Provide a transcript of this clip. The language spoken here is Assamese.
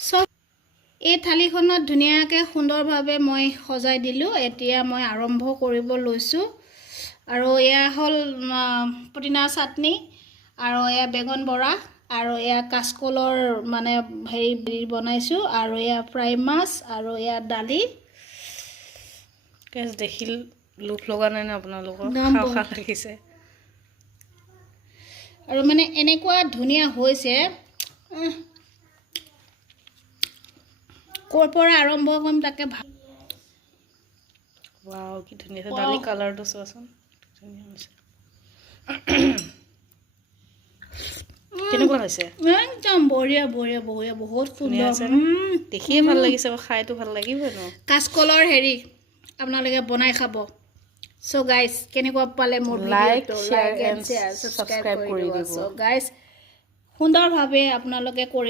সব এই থালিখনত ধুনীয়াকৈ সুন্দৰভাৱে মই সজাই দিলোঁ এতিয়া মই আৰম্ভ কৰিব লৈছোঁ আৰু এয়া হ'ল পুদিনা চাটনি আৰু এয়া বেগন বৰা আৰু এয়া কাচকলৰ মানে হেৰি বনাইছোঁ আৰু এয়া ফ্ৰাই মাছ আৰু এয়া দালি কেছ দেখিল লোভ লগা নাই না আপোনালোকৰ খাওঁ লাগিছে আৰু মানে এনেকুৱা ধুনীয়া হৈছে ক'ৰ পৰা আৰম্ভ কৰিম তাকে ৱাও কি ধুনীয়া আছে দালি কালাৰটো চোৱাচোন ধুনীয়া হৈছে কেনেকুৱা হৈছে একদম বঢ়িয়া বঢ়িয়া বঢ়িয়া বহুত সুন্দৰ দেখিয়ে ভাল লাগিছে খাইতো ভাল লাগিব ন কাচকলৰ হেৰি আপোনালোকে বনাই খাব সো গাইস কেনেকুৱা পালে মোৰ ভিডিঅ'টো লাইক এণ্ড শেয়াৰ সাবস্ক্ৰাইব কৰি দিব সো গাইস সুন্দৰভাৱে আপোনালোকে কৰি